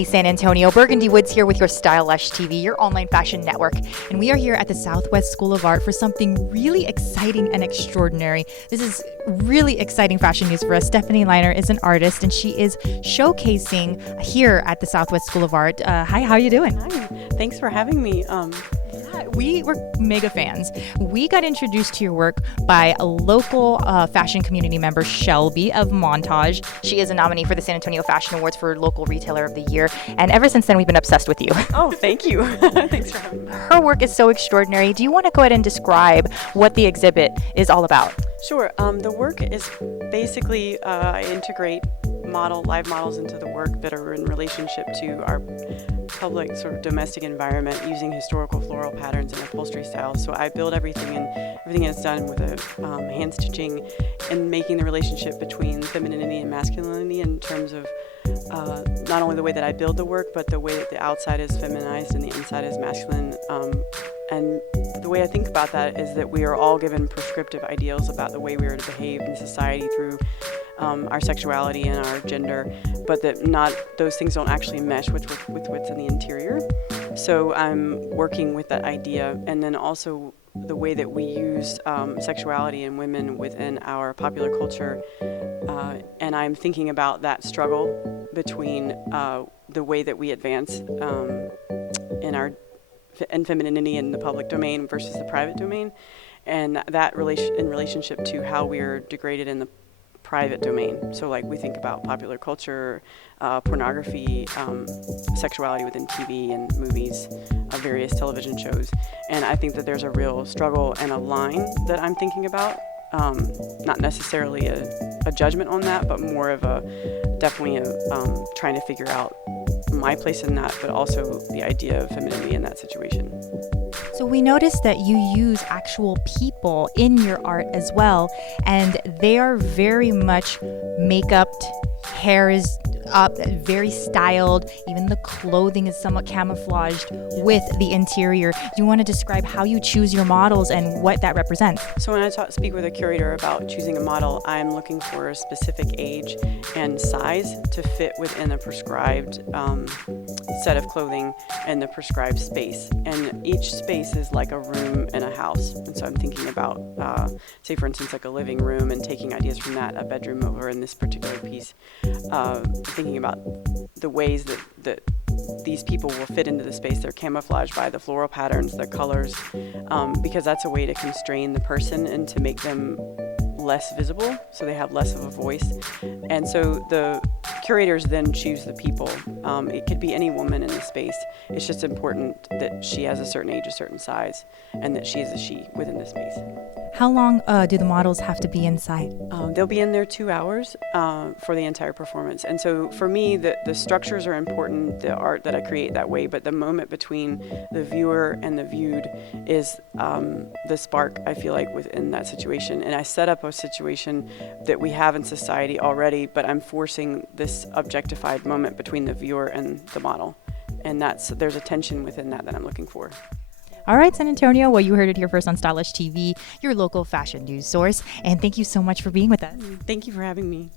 Hey San Antonio, Burgundy Woods here with your Lush TV, your online fashion network. And we are here at the Southwest School of Art for something really exciting and extraordinary. This is really exciting fashion news for us. Stephanie Liner is an artist and she is showcasing here at the Southwest School of Art. Hi, how are you doing? Hi, thanks for having me. We were mega fans. We got introduced to your work by a local fashion community member, Shelby of Montage. She is a nominee for the San Antonio Fashion Awards for Local Retailer of the Year. And ever since then, we've been obsessed with you. Oh, thank you. Thanks for having me. Her work is so extraordinary. Do you want to go ahead and describe what the exhibit is all about? Sure. The work is basically I integrate live models into the work that are in relationship to our public sort of domestic environment using historical floral patterns and upholstery styles. So I build everything, and everything is done with a hand stitching and making the relationship between femininity and masculinity in terms of not only the way that I build the work, but the way that the outside is feminized and the inside is masculine. And the way I think about that is that we are all given prescriptive ideals about the way we are to behave in society through our sexuality and our gender, but that not those things don't actually mesh with what's in the interior. So I'm working with that idea, and then also the way that we use sexuality and women within our popular culture, and I'm thinking about that struggle between the way that we advance in femininity in the public domain versus the private domain, and that in relationship to how we're degraded in the private domain. So like we think about popular culture, pornography, sexuality within TV and movies, various television shows. And I think that there's a real struggle and a line that I'm thinking about. Not necessarily a judgment on that, but more of definitely trying to figure out my place in that, but also the idea of femininity in that situation. So we noticed that you use actual people in your art as well, and they are very much make-upped, hair is up, very styled, even the clothing is somewhat camouflaged with the interior. Do you want to describe how you choose your models and what that represents? So when I speak with a curator about choosing a model, I'm looking for a specific age and size to fit within a prescribed set of clothing and the prescribed space. And each space is like a room in a house. And so I'm thinking about, say for instance, like a living room and taking ideas from that, a bedroom over in this particular piece. Thinking about the ways that these people will fit into the space. They're camouflaged by the floral patterns, the colors, because that's a way to constrain the person and to make them less visible, so they have less of a voice. And so the curators then choose the people. It could be any woman in the space. It's just important that she has a certain age, a certain size, and that she is a she within the space. How long do the models have to be inside? They'll be in there 2 hours for the entire performance. And so for me, the structures are important, the art that I create that way, but the moment between the viewer and the viewed is the spark, I feel like, within that situation. And I set up a situation that we have in society already, but I'm forcing this objectified moment between the viewer and the model. And there's a tension within that I'm looking for. All right, San Antonio, well, you heard it here first on Lush TV, your local fashion news source. And thank you so much for being with us. Thank you for having me.